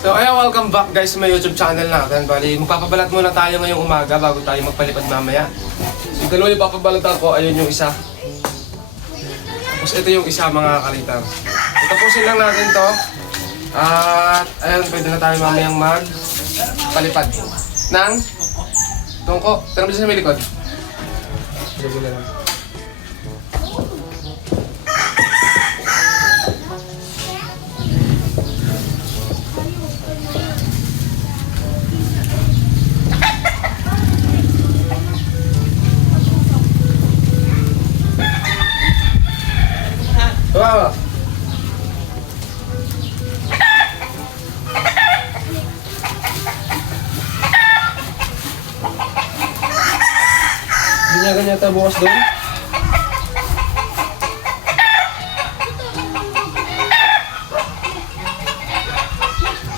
So ayan, welcome back guys sa my YouTube channel natin. Bali, magpapabalat muna tayo ngayong umaga bago tayo magpalipad mamaya. So yung dalawa yung papabalatan ko, ayun yung isa. Tapos ito yung isa mga kalitar. Tapusin lang natin to. At ayun, pwede na tayo mamayang magpalipad ng tungko. Tara mo sa may likod. Sige lang. Wow. Ganyan tayo bukas doon.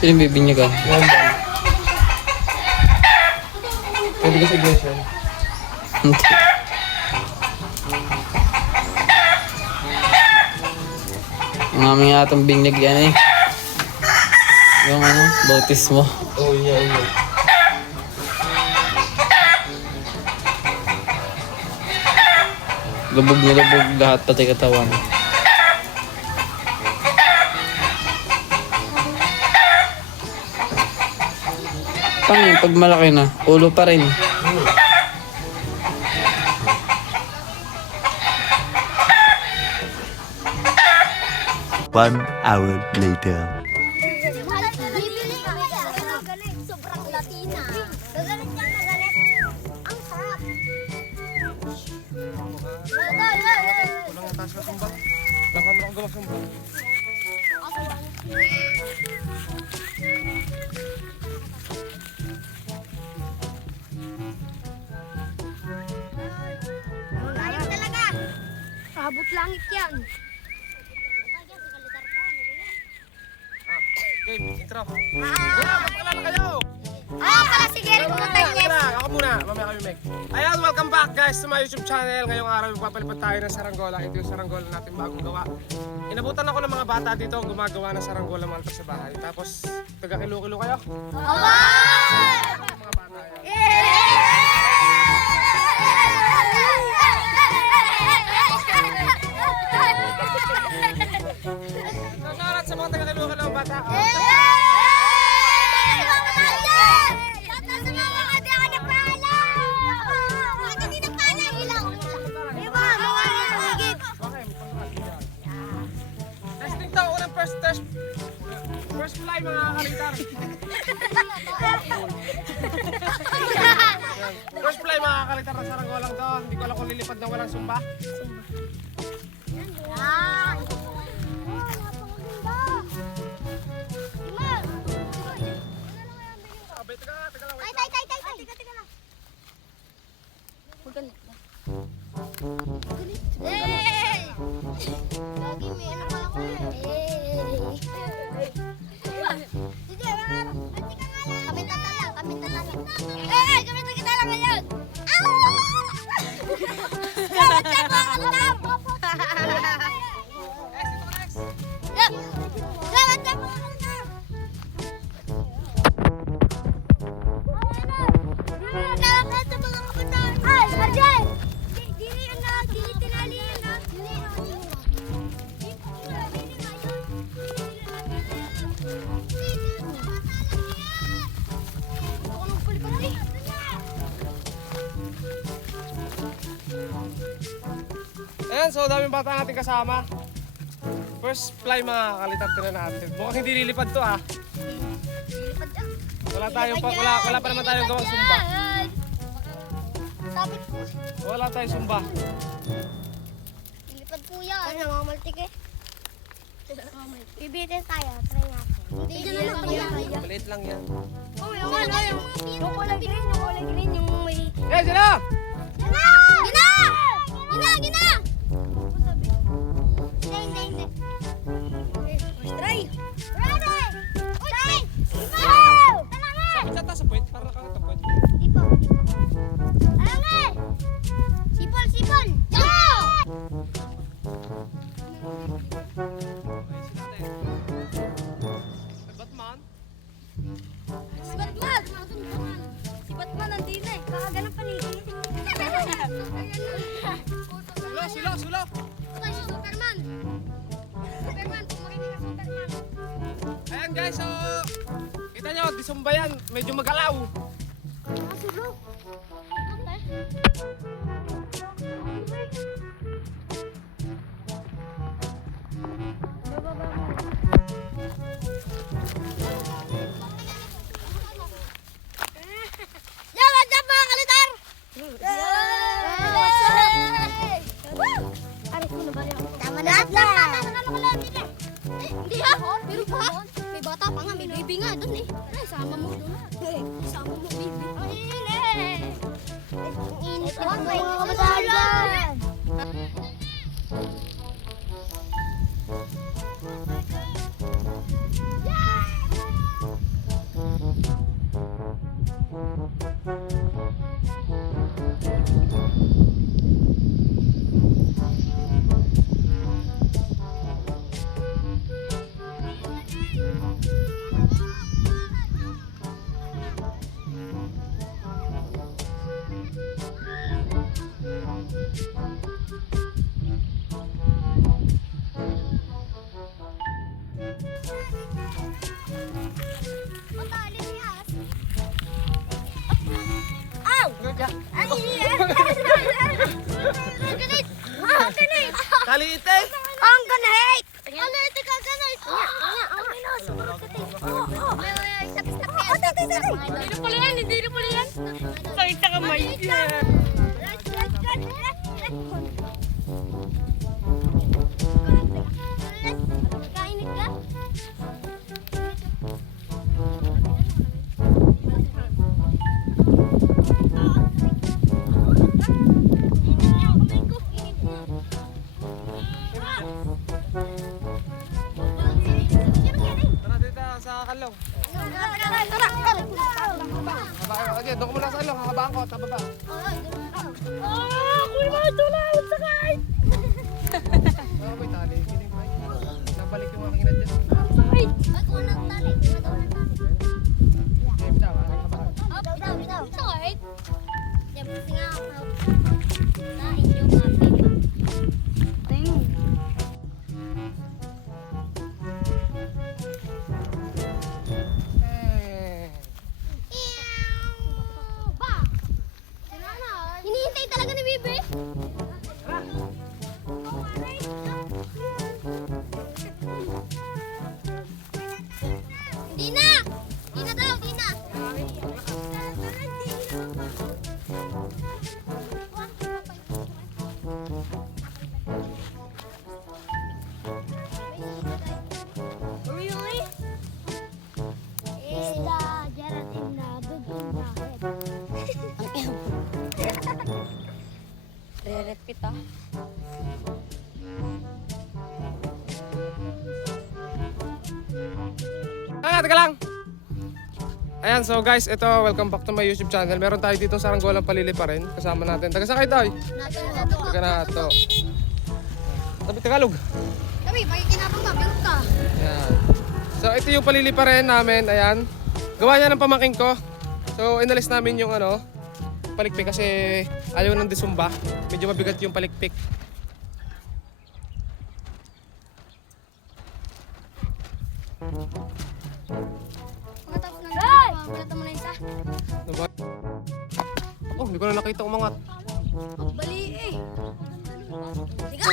Sino yung bibinyagan? Yan ba? Pwede ka sa iglesia. Hindi. Ang aming atong binyag yan eh. Yung ano, bautismo. Oh, yeah. Lubog na lubog lahat pati katawan. Paano pag malaki na? Ulo pa rin. One hour later. Sobrang Latina. Gagalit yan, gagalit. Ang sarap. Kulang ang taas na sumba. Lapan mo ako gawag sumba. Ayun talaga. Abot langit yan. Okay, intro. Magpakilala kayo! Pala si Gary Montañez. Ako muna, mamaya kami Meg. Ayan, welcome back guys sa my YouTube channel. Ngayong araw, magpapalipad tayo ng saranggola. Ito yung saranggola natin bagong gawa. Inabutan ako ng mga bata dito ang gumagawa ng saranggola mga altar sa bahay. Tapos, taga-kilo-kilo kayo. Mga bata yan. Shoutout sa mga taga-kilo-kilo ang bata. Testing to, unang first fly mga kalitar. First fly mga kalitar ng saranggolang to. Hindi ko alam kung lilipad na walang sumba. Abay, taga lang. Teka lang. Magalit ba? Lagi may ano pa ako Sige, kami tatalang. Kami tatalang ngayon. Gawat ka po ako lang. Gawat ka po ako lang. Gawat ka mga kapitan. Ay, Arjay! Dili yan na, dili tinali yan na. Ayan, so daming bata natin kasama. First fly mga kalitar na natin. Mukhang hindi lilipad to ah. Wala pa naman tayong gawang sumba. Sabit po. Wala tayong sumba. Lipad po yan. Ano, mamaltik eh. Bibitin tayo, try natin. Hindi na lang kaya. Maliit lang yan. Yung kulay green, yung may... Eh, sila! Gina! Hindi. First try. Ready! Try! Go! Sapit sa taas sa point, para nakakita point. Di po. Alam Sipol! Go! Si Batman! Si Batman nandito eh. Kakaga ng paligid. Sulo! Ay, si Superman! Superman, pumakinig ka Superman. Ayan guys, so kita nyo, disumba yan, medyo magalaw. Sulo. Yeah, what's up mga kalitar? What's up? Aray ko na ba rin ako? Tama na lang. Hindi ha? Pero pa? May bata pa nga, may baby nga doon eh. Ay, sama mo doon. Sama mo, baby. Ang init. Ang init. Ang init. Kalite! Ang ganahit! Ano ito ka ganahit? Ang ino, sumunod ka tayo. Hindi pala yan, hindi pala yan. Sakit na kamay. Kainit ka? Tara dito sa kalong. Okay, doon ko muna sa kalong, habaan ko, tababa. Kuya mga tulawad sa kahit! Oh, may tali, kiling pa. Nabalik yung aking inad dyan. Sakit! Ay, kung anong tali. Okay, bitaw, habaan. Bitaw. Sakit? Diyan, kasi nga ako. Sa inyo, mati. Hinihintay talaga ni Bibi. Di na! Di na daw, di na! Really? Is the gelatin na biging bakit? Re-repeat ah. Teka lang! Ayan, so guys, ito, welcome back to my YouTube channel. Meron tayo dito sa Saranggolang Palili pa rin. Kasama natin. Taga sakay tayo. Taga na ito. Tabi Tagalog. Kami, pakikinabang ka, bilog ka. Ayan. So ito yung palili pa rin namin. Ayan. Gawa niya ng pamangking ko. So inalis namin yung palikpik kasi ayaw ng disumba. Medyo mabigat yung palikpik. Pagkatapos ng gano'n, balatan mo na isa. Ano ba? Oh, hindi ko na nakita umangat. Magbali eh. Tiga!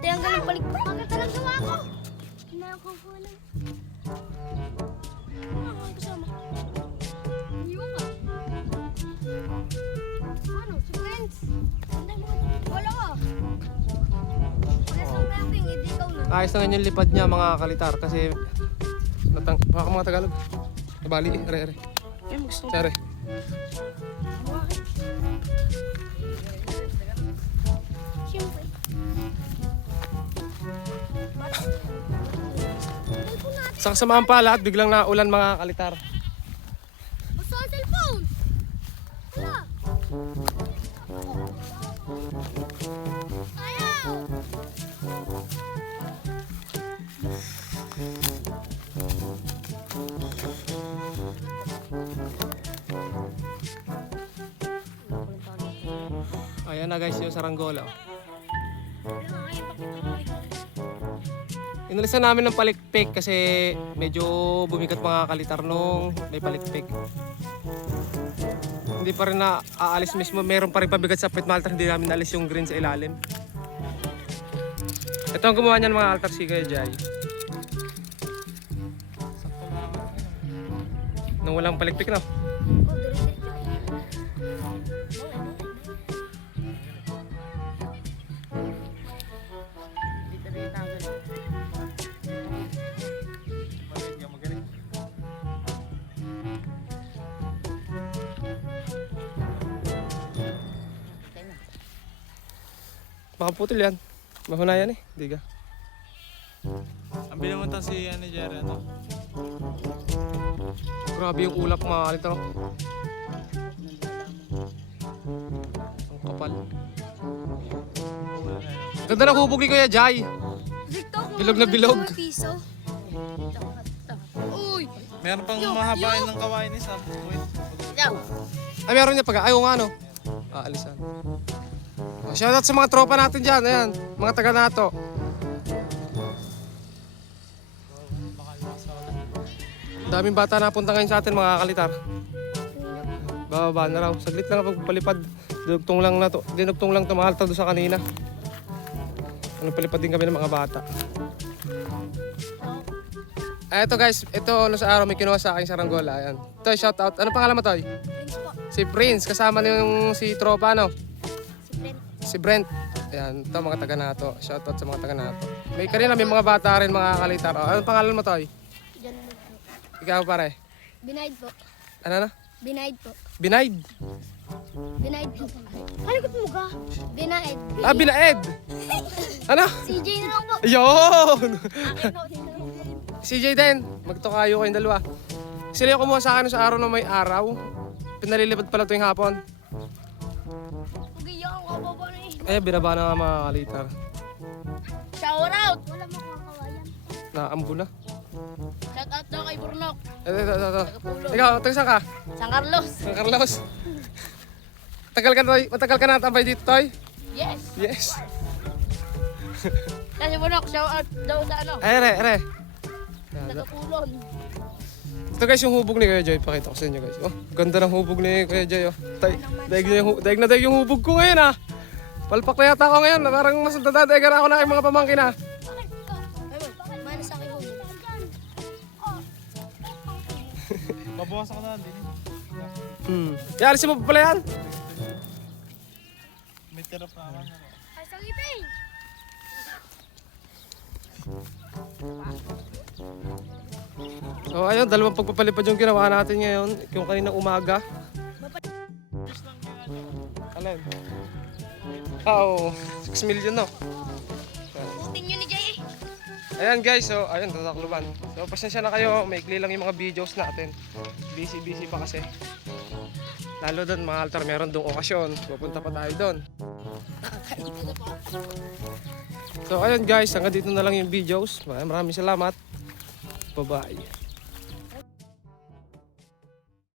Tinanggal ang balik. Bakit ka lang gawa ko? Meron kong kulang. Ano ang kasama? Iwan ka. Ano? Si Prince? Wala ka. Wala sa camping, hindi ikaw na. Ayos na nga yung lipad niya mga kalitar kasi mga Tagalog. Nabali eh, are. Sare. Siyempre. Sa kasamahan pa lahat, biglang naulan mga kalitar. Gusto ang cellphone? Wala. Ayaw. Ayan na guys yung saranggola. Inalisan namin ng palikpik kasi medyo bumigat mga kalitar nung may palikpik. Hindi pa rin na aalis mismo. Meron pa rin pabigat sa pit maltar. Hindi namin naalis yung green sa ilalim. Ito ang gumawa niyan mga altar si Kuya Jai. Nung walang palikpik na. Baka putol yan. Mahuna yan eh. Hindi ka. Ang binamunta si Jerry, ano? Grabe yung ulap mga kalitar. Ang kapal. Ganda ng hubog ni Kuya Jai. Bilog na bilog. Piso. Uy! Meron pang mahabain ng kawain isa. Ay, meron niya pag... Ayaw nga ano. Alisan. Oh, shoutout sa mga tropa natin dyan. Ayan. Mga taga NATO. Daming bata na punta ngayon sa atin mga kalitar. Bababa na raw. Saglit lang ang pagpalipad. Dinugtong lang na to. Dinugtong lang tumahalta doon sa kanina. Ano palipad din kami ng mga bata. Ay, ito guys. Ito ano sa araw may kinuha sa akin saranggola. Ayan. Toy, shoutout. Ano pangalan mo, Toy? Prince po. Si Prince. Kasama niyo yung si tropa, no? Si Brent. Si Brent. Ayan. Ito mga taga NATO. Shoutout sa mga taga NATO. May kanina may mga bata rin mga kalitar. Oh, anong pangalan mo, Toy? Diyan na po. Ikaw pare. Binaid po. Ano na? Binaid po. Binaid. Binaid po. Halikot mo ka. Binaid. Ah, binaed. Ano? CJ na lang po. Yun! Akin po. CJ din. Magtukayo kayong dalawa. Sila yung kumuha sa akin sa araw na may araw. Pinalilipad pala tuwing hapon. Ugiyak ako baba na eh. Eh, binaba na nga mga kalitar. Shout out! Wala makakawayan. Naambo na. Shout out daw kay Burnok. Ito. Ikaw, taga saan ka? San Carlos. San Carlos. Matagal ka na tambay dito, Toy? Yes. Yes. Kasi Burnok, shout out daw sa ano. Ay, ere. Nagapulon. Ito guys yung hubog ni Kuya Joy. Pakita ko sa inyo guys. Oh, ganda ng hubog ni Kuya Joy. Oh. Daig na daig yung hubog ko ngayon ah. Palpak na yata ako ngayon. Parang mas dadadaig ako na aking mga pamangkin ah. Mana sa akin ho. Babawasan ko na din. Kaya alisin mo pa pala yan. May tira pa naman. Ay, sa ngipin! So ayun, dalawang pagpapalipad yung ginawa natin ngayon. Yung kaninang umaga. Alin? Oo, 6 million no. Putin nyo ni Jay eh. Ayan guys, so ayun, tatakluban. So pasensya na kayo, maikli lang yung mga videos natin. Busy pa kasi. Lalo doon mga altar, meron doong okasyon. Pupunta pa tayo doon. So ayun guys, hanggang dito na lang yung videos. Maraming salamat. Bye-bye.